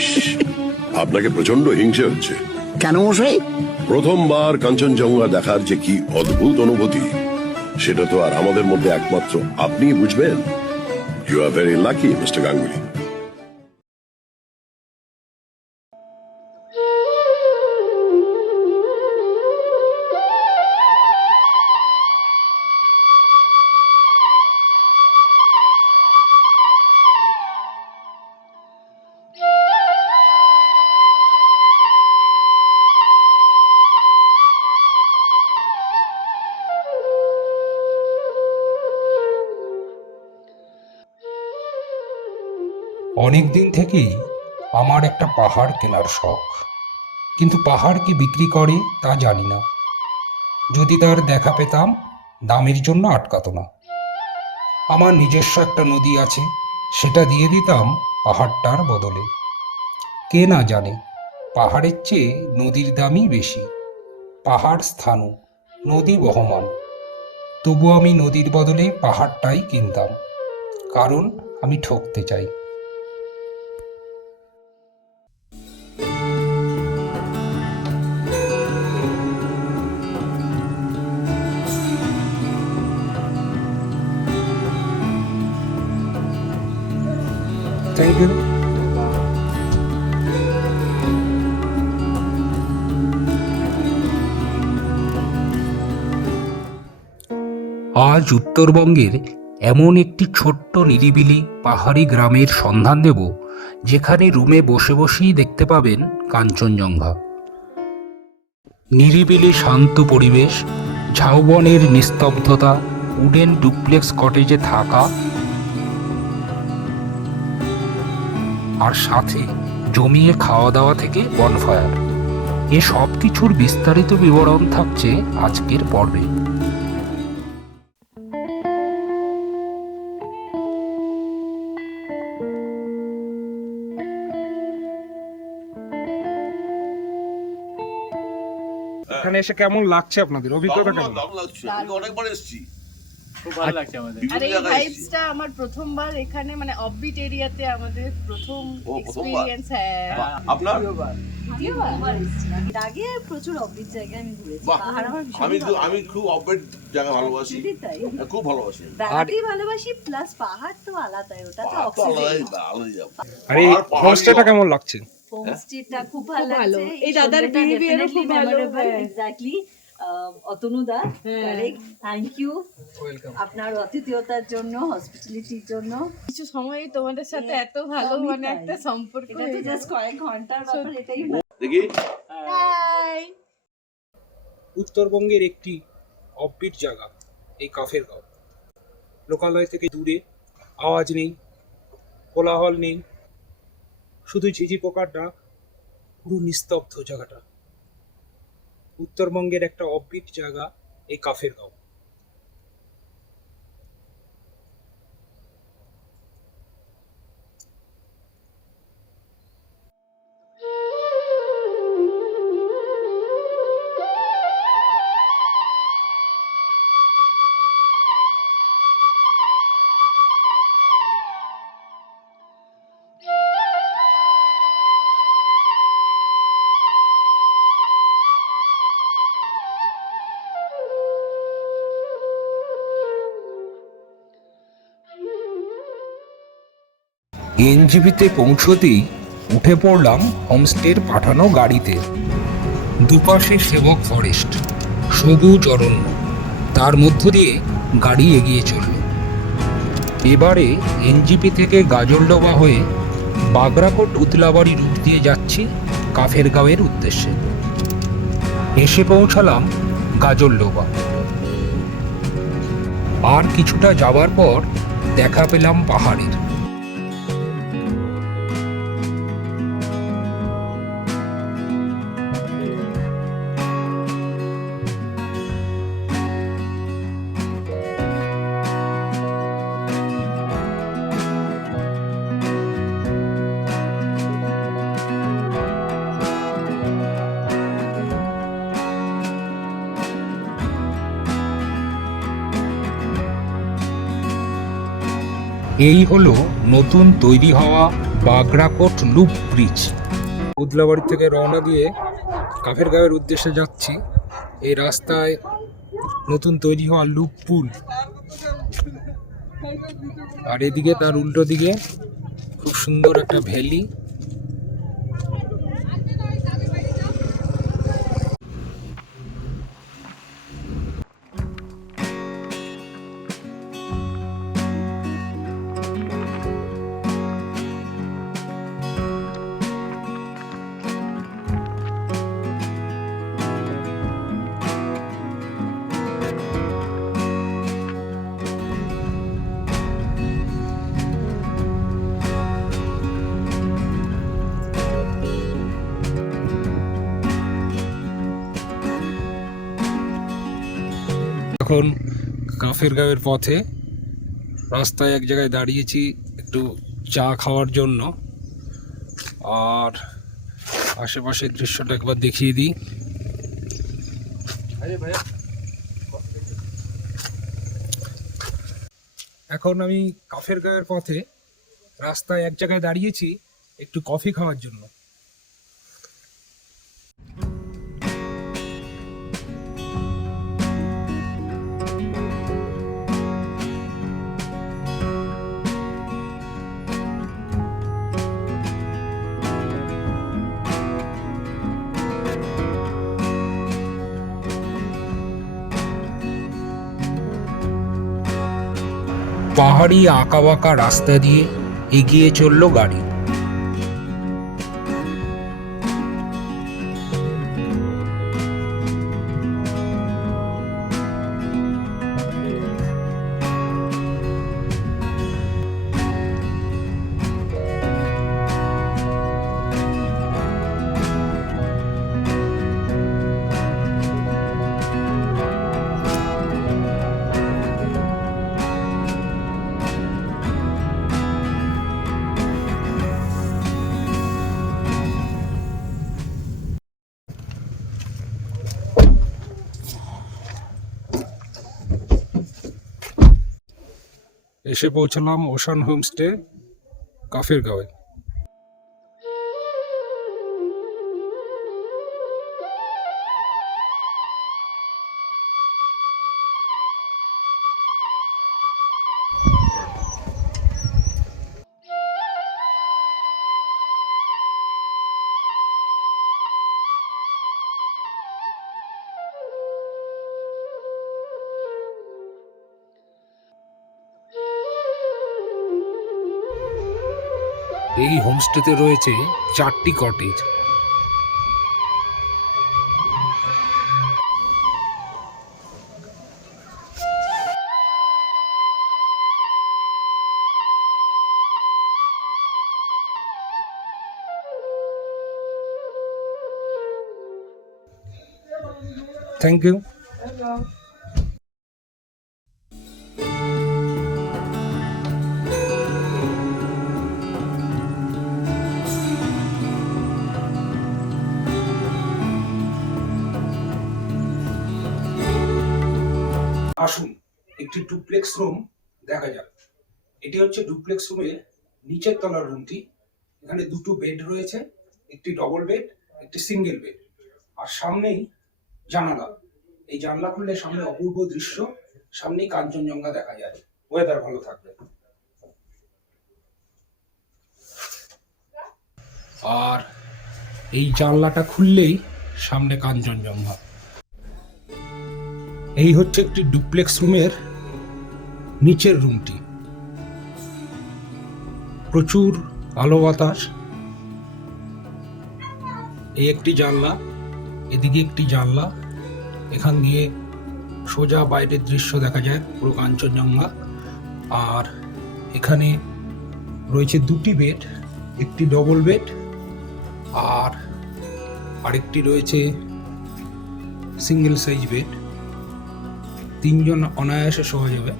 ইস, আপনাকে প্রচন্ড হিংসে হচ্ছে। কেন মশাই? প্রথমবার কাঞ্চনজঙ্ঘা দেখার যে কি অদ্ভুত অনুভূতি, সেটা তো আর আমাদের মধ্যে একমাত্র আপনিই বুঝবেন। You are very lucky mister Ganguly. অনেক দিন থেকেই আমার একটা পাহাড় কেনার শখ, কিন্তু পাহাড় কি বিক্রি করে তা জানি না। যদি তার দেখা পেতাম, দামের জন্য আটকাতো না। আমার নিজস্ব একটা নদী আছে, সেটা দিয়ে দিতাম পাহাড়টার বদলে। কে না জানে পাহাড়ের চেয়ে নদীর দামই বেশি। পাহাড় স্থাণু, নদী বহমান। তবু আমি নদীর বদলে পাহাড়টাই কিনতাম, কারণ আমি ঠকতে চাই। Thank you. আজ উত্তরবঙ্গের এমন একটি ছোট্ট নিরিবিলি পাহাড়ি গ্রামের সন্ধান দেব, যেখানে রুমে বসে বসেই দেখতে পাবেন কাঞ্চনজঙ্ঘা। নিরিবিলি শান্ত পরিবেশ, ঝাউবনের নিস্তব্ধতা, উডেন ডুপ্লেক্স কটেজে থাকা, আর সাথে জমিয়ে খাওয়া দাওয়া থেকে বনফায়ার। এ সব কিছুর বিস্তারিত বিবরণ থাকছে আজকের পর্বে। এখানে এসে কেমন লাগছে আপনাদের? অভিজ্ঞতা কেমন? দারুণ লাগছে, আমি অনেকবার এসেছি। খুব ভালো লাগছে আমাদের। বিভিন্ন আর এই জায়গায় এসেছি। ভাইবসটা আমার প্রথমবার এখানে, মানে অফবিট এরিয়াতে আমাদের প্রথম ও, প্রথমবার? এক্সপেরিয়েন্স। হ্যাঁ, আপনার? দ্বিতীয়বার। এর আগে প্রচুর অফবিট জায়গায় আমি ঘুরেছি। বাহ, পাহাড় আমার ভীষণ আমি খুব অপডেট জায়গা ভালোবাসি। তাই খুব ভালোবাসি। বেড়াতেই ভালোবাসি, প্লাস পাহাড় তো আলাদাই, ওটা তো পাহাড় তো আলাদাই, অক্সিজেন। আলাদাই যাবো। আর এই হোমস্টেটা কেমন লাগছে? হোমস্টেটা খুব ভালো। ভালো লাগছে। এই দাদার behavior ও খুব ভালো। এক্স্যাক্টলি। অতনুদা, হ্যাঁ। কারেক্ট, থ্যাংক ইউ আপনার আতিথেয়তার জন্য, হসপিটালিটির জন্য। কিছু সময় তোমাদের সাথে এত ভালো, আমি মানে তাই। একটা সম্পর্ক এটা তো হয়ে জাস্ট যায়। কয়েক ঘন্টার ব্যাপার, এটাই ভালো। দেখি Hi! উত্তরবঙ্গের একটি অফবিট জায়গা এই কাফের গাঁও। লোকালয় থেকে দূরে, আওয়াজ নেই, কোলাহল নেই, শুধু ঝিঝি পোকার ডাক, পুরো নিস্তব্ধ জায়গাটা। উত্তরবঙ্গের একটা অফবিট জায়গা এই কাফের গাঁও। এনজিপিতে পৌঁছতেই উঠে পড়লাম হোমস্টের পাঠানো গাড়িতে। দুপাশে সেবক ফরেস্ট, সবুজ অরণ্য, তার মধ্য দিয়ে গাড়ি এগিয়ে চলল। এবারে এনজিপি থেকে গাজলডোবা হয়ে বাগরাকোট উতলাবাড়ি রুট দিয়ে যাচ্ছি কাফের গাঁওয়ের উদ্দেশ্যে। এসে পৌঁছালাম গাজলডোবা। আর কিছুটা যাবার পর দেখা পেলাম পাহাড়ের। এই হলো নতুন তৈরি হওয়া বাগড়াকোট লুপ ব্রিজ। উদলাবাড়ি থেকে রওনা দিয়ে কাফেরগাঁওয়ের উদ্দেশ্যে যাচ্ছি। এই রাস্তায় নতুন তৈরি হওয়া লুপ পুল, আর এদিকে তার উল্টো দিকে খুব সুন্দর একটা ভ্যালি। এখন কাফেরগাঁওয়ের পথে রাস্তায় এক জায়গায় দাঁড়িয়েছি একটু চা খাওয়ার জন্য। আর আশেপাশের দৃশ্যটা একবার দেখিয়ে দিই। এখন আমি কাফেরগাঁওয়ের পথে রাস্তায় এক জায়গায় দাঁড়িয়েছি একটু কফি খাওয়ার জন্য। পাহাড়ি আঁকাবাঁকা রাস্তা দিয়ে এগিয়ে চলল গাড়ি। এসে পৌঁছলাম ওশান হোমস্টে কাফেরগাঁওয়ে। এই হোমস্টেতে রয়েছে 4টি কটেজ। Thank you. আসুন একটি ডুপ্লেক্স রুম দেখা যাক। এটি হচ্ছে ডুপ্লেক্স রুমের নিচের তলার রুমটি। এখানে দুটো বেড রয়েছে, একটি ডবল বেড, একটি সিঙ্গেল বেড, আর সামনেই জানালা। এই জানলা খুললে সামনে অপূর্ব দৃশ্য, সামনেই কাঞ্চনজঙ্ঘা দেখা যায়। ওয়েদার ভালো থাকবে। আর এই জানলাটা খুললেই সামনে কাঞ্চনজঙ্ঘা। এই হচ্ছে একটি ডুপ্লেক্স রুমের নিচের রুমটি। প্রচুর আলো বাতাস। এই একটি জানলা, এদিকে একটি জানলা, এখান দিয়ে সোজা বাইরের দৃশ্য দেখা যায়, পুরো কাঞ্চনজঙ্ঘা। আর এখানে রয়েছে দুটি বেড, একটি ডবল বেড আর আরেকটি রয়েছে সিঙ্গেল সাইজ বেড। 3 জন অনায়াসে শোয়া যাবে।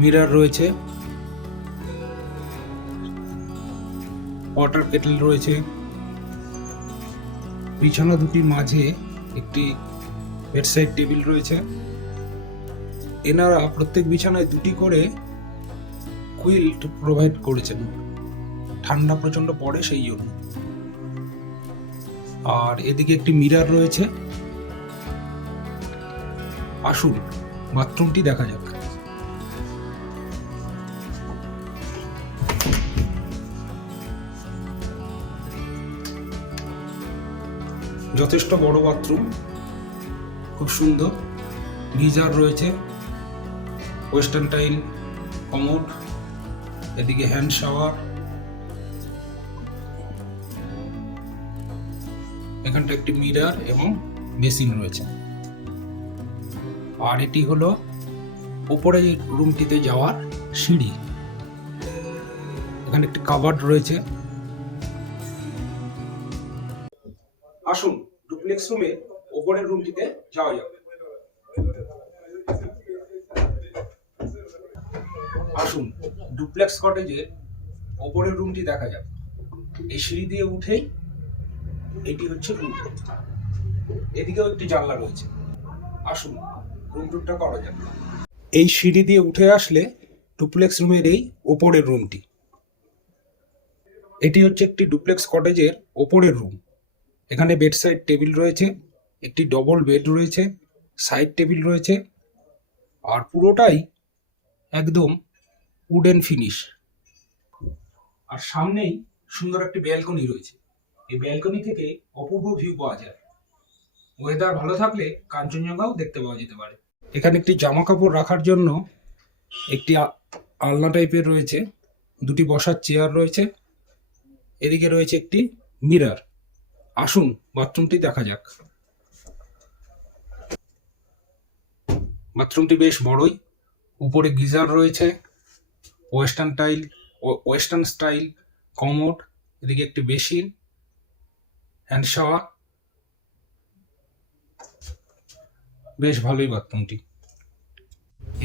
মিরর রয়েছে, ওয়াটার কেটল রয়েছে। বিছানা দুটির মাঝে একটি বেডসাইড টেবিল রয়েছে। এনারা প্রত্যেক বিছানায় দুটি করে কুইল্ট প্রোভাইড করেছেন, ঠান্ডা প্রচন্ড পড়ে সেই জন্য। আর এদিকে একটি মিরর রয়েছে। আসুন বাথরুমটি দেখা যাক। যথেষ্ট বড় বাথরুম, খুব সুন্দর। গিজার রয়েছে, ওয়েস্টার্ন টাইল কমোড, এদিকে হ্যান্ড শাওয়ার, এখানটা একটি মিরর এবং বেসিন রয়েছে। আর এটি হলো উপরে রুমটিতে যাওয়ার সিঁড়ি। এখানে একটি কাভার্ড রয়েছে। আসুন ডুপ্লেক্স রুমে উপরের রুমটিতে যাওয়া যাক। আসুন ডুপ্লেক্স কটেজের উপরের রুমটি দেখা যাক। এই সিঁড়ি দিয়ে উঠেই এটি হচ্ছে রুম। এদিকেও একটি জানলা রয়েছে। আসুন রুম টুরটা করা যাক। এই সিঁড়ি দিয়ে উঠে আসলে ডুপ্লেক্স রুমের এই ওপরের রুমটি। এটি হচ্ছে একটি ডুপ্লেক্স কটেজের ওপরের রুম। এখানে বেড সাইড টেবিল রয়েছে, একটি ডবল বেড রয়েছে, সাইড টেবিল রয়েছে, আর পুরোটাই একদম উডেন ফিনিশ। আর সামনেই সুন্দর একটি ব্যালকনি রয়েছে। এই ব্যালকনি থেকে অপূর্ব ভিউ পাওয়া যায়। ওয়েদার ভালো থাকলে কাঞ্চনজঙ্ঘাও দেখতে পাওয়া যেতে পারে। এখানে একটি জামা কাপড় রাখার জন্য একটি আলনা টাইপের রয়েছে, দুটি বসার চেয়ার রয়েছে, এদিকে রয়েছে একটি মিরর। আসুন বাথরুমটি দেখা যাক। বাথরুমটি বেশ বড়ই, উপরে গিজার রয়েছে, ওয়েস্টার্ন স্টাইল কমোড, এদিকে একটি বেসিন, হ্যান্ড শাওয়ার। বেশ ভালোই বাথরুমটি।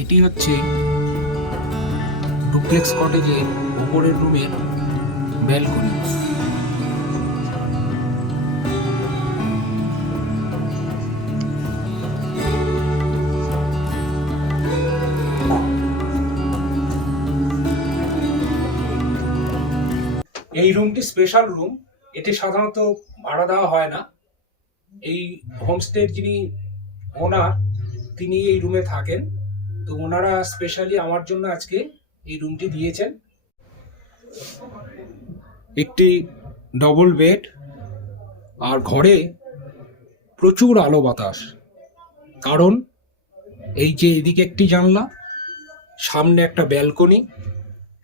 এটি হচ্ছে ডুপ্লেক্স কটেজের উপরের রুমের ব্যালকনি। এই রুমটি স্পেশাল রুম। এটি সাধারণত ভাড়া দেওয়া হয় না। এই হোমস্টের যিনি ওনার, তিনি এই রুমে থাকেন। তো ওনারা স্পেশালি আমার জন্য আজকে এই রুমটি দিয়েছেন। একটি ডবল বেড, আর ঘরে প্রচুর আলো বাতাস। কারণ এই যে এদিকে একটি জানলা, সামনে একটা ব্যালকনি,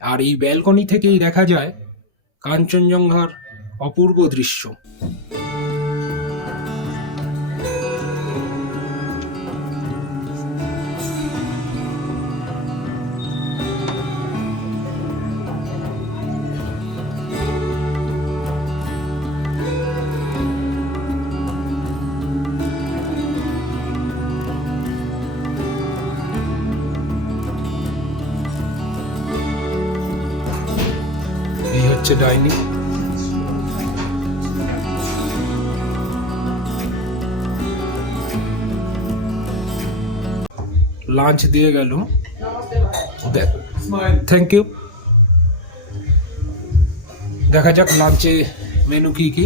আর এই ব্যালকনি থেকেই দেখা যায় কাঞ্চনজঙ্ঘার অপূর্ব দৃশ্য। এই হচ্ছে ডাইনিং। লাঞ্চ দিয়ে গেল। Thank you. দেখা যাক লাঞ্চে মেনু কি কি।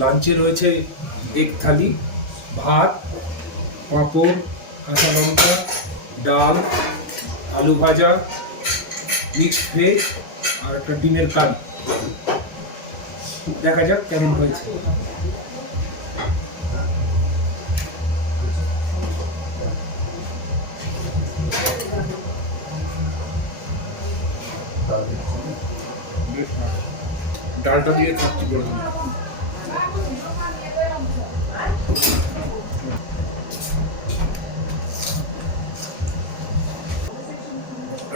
লাঞ্চে রয়েছে এক থালি ভাত, পাঁপড়, কাঁচা লঙ্কা, ডাল, আলু ভাজা, মিক্সড ভেজ, আর একটা ডিমের কারি। দেখা যাক কেমন হয়েছে। ডালটা দিয়ে থাকছি করে দিন।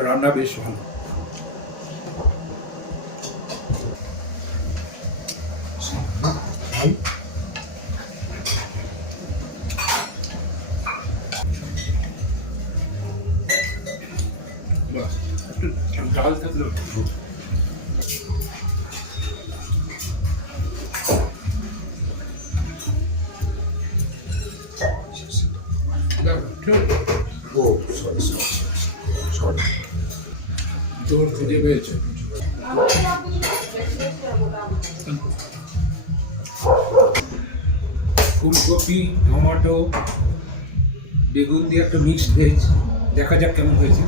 রান্না বেশ ভালো। ডাল থাকলো। ও সরি তোর খুঁজে পেয়েছে ফুলকপি টমেটো বেগুন দিয়ে একটা মিক্সড ভেজ, দেখা যাক কেমন হয়েছে।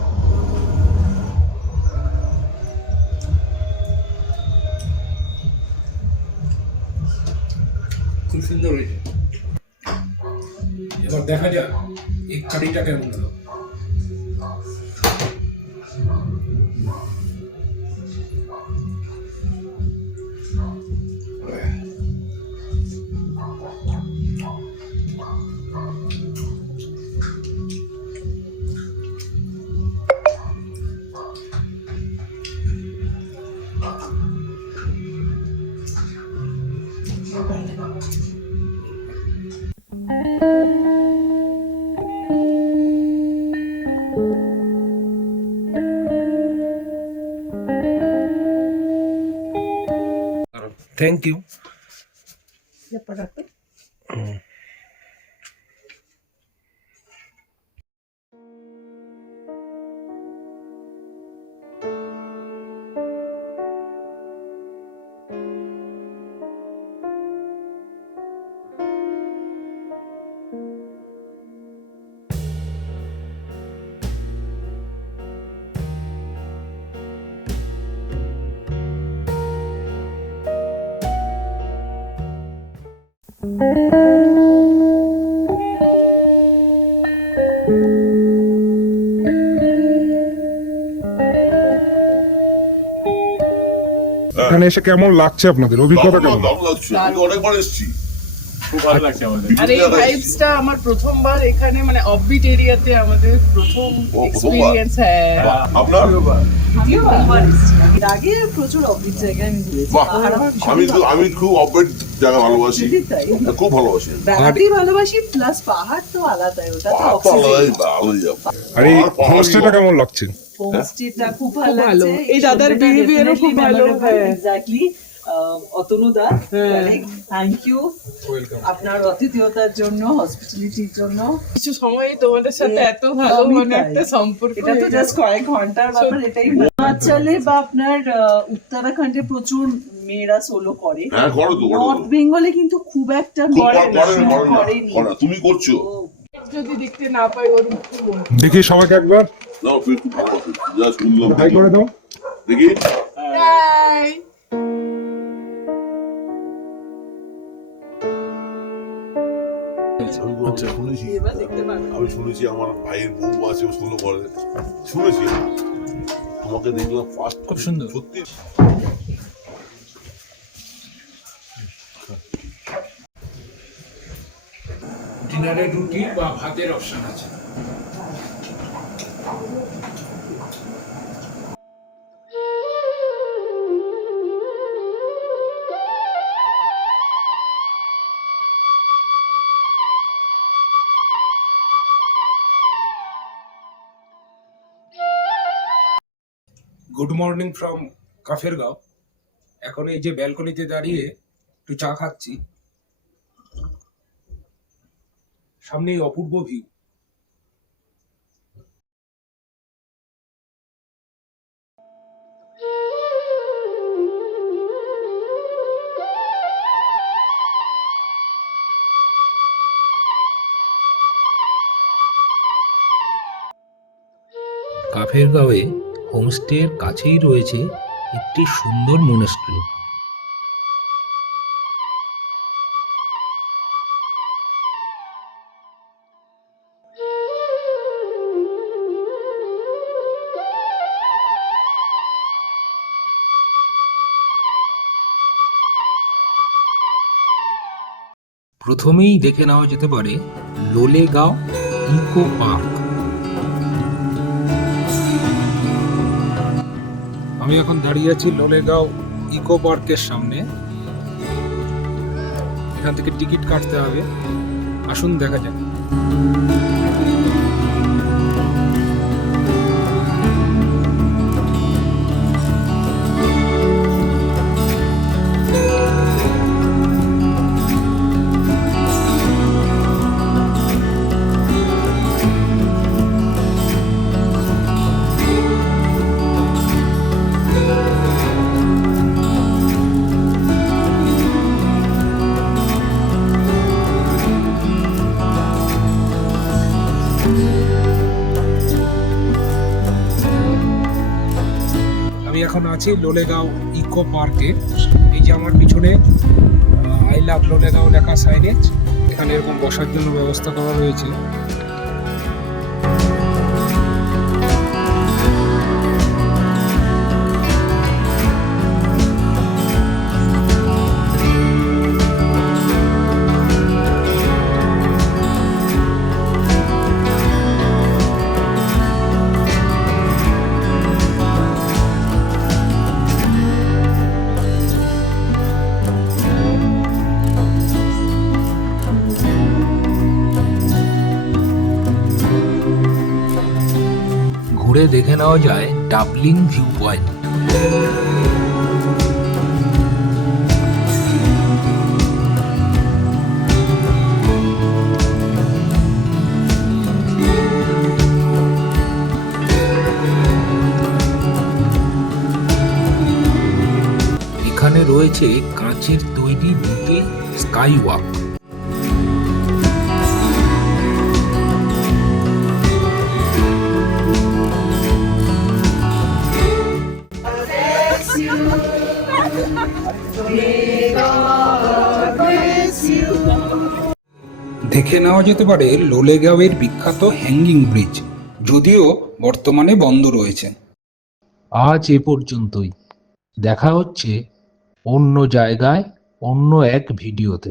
খুব সুন্দর হয়েছে। এবার দেখা যাক এই কারিটা কেমন হলো। Thank you. এখানে এসে কেমন লাগছে আপনাদের, অভিজ্ঞতা কেমন? দারুণ লাগছে, আমি অনেকবার এসেছি। খুব ভালো লাগছে আমাদের। আর এই ভাইবসটা আমার প্রথমবার এখানে মানে অফবিট এরিয়াতে আমাদের প্রথম প্রথমবার? এক্সপেরিয়েন্স। হ্যাঁ, আপনার এর আগে প্রচুর অফিস জায়গায় আমি ঘুরেছি। বাহ, পাহাড় আমি খুব অপডেট জায়গা ভালোবাসি, সত্যি তাই? খুব ভালোবাসি। বেড়াতে ভালোবাসি, প্লাস পাহাড় তো আলাদাই, ওটা তো পাহাড় তো আলাদাই, আলাদাই ব্যাপার। আর এই পাহাড় হোমস্টেটা কেমন লাগছে? হোমস্টেটা খুব খুব ভালো। ভালো। এই দাদার behavior ও খুব ভালো, হ্যাঁ। এক্স্যাক্টলি। অতনুদা, থ্যাংক ইউ আপনার আতিথেয়তার জন্য, হসপিটালিটির জন্য। কিছু সময় তোমাদের সাথে এত ভালো আমি মানে তাই। একটা সম্পর্ক এটা তো হয়ে জাস্ট গেছে। কয়েক ঘন্টার ব্যাপার, এটাই। হিমাচলে বা আপনার উত্তরাখণ্ডে প্রচুর মেয়েরা সোলো করে। হ্যাঁ, করো তো, করো নর্থ তো। বেঙ্গলে কিন্তু খুব একটা খুব করে না, করেন, করেন না, করেনি। করেন না। তুমি করছো। যদি দেখতে না পাই ওর দেখি সবাইকে একবার দাও, খুব ভালোবাসি। যা শুনলাম, হাই করে দাও। দেখি। হাই। আমি শুনেছি আমার ভাইয়ের বউ আছে, ও শুনলো করে, শুনেছি। তোমাকে দেখলাম ফার্স্ট, খুব সুন্দর। সত্যি। ডিনারে রুটি বা ভাতের অপশন আছে। Good morning from Kafergaon. এখন এই যে ব্যালকনিতে দাঁড়িয়ে একটু চা খাচ্ছি, সামনেই অপূর্ব ভিউ। কাফেরগাঁওয়ে হোমস্টের কাছেই রয়েছে একটি সুন্দর মনেস্ট্রি। প্রথমেই দেখে নেওয়া যেতে পারে লোলেগাঁও ইকো পার্ক। আমি এখন দাঁড়িয়ে আছি লোলেগাঁও ইকো পার্কের সামনে। এখান থেকে টিকিট কাটতে হবে, আসুন দেখা যাক। এখন আছি লোলেগাঁও ইকো পার্কে। এই যে আমার পিছনে আই লাভ লোলেগাঁও লেখা সাইনেজ, এখানে এরকম বসার জন্য ব্যবস্থা করা রয়েছে। ঘুরে দেখে নেওয়া যায় ডাবলিং ভিউ পয়েন্ট। এখানে রয়েছে কাঁচের তৈরি দুটি স্কাই ওয়াক। দেখে নেওয়া যেতে পারে লোলেগাঁওয়ের বিখ্যাত হ্যাঙ্গিং ব্রিজ, যদিও বর্তমানে বন্ধ রয়েছে। আজ এ পর্যন্তই, দেখা হচ্ছে অন্য জায়গায় অন্য এক ভিডিওতে।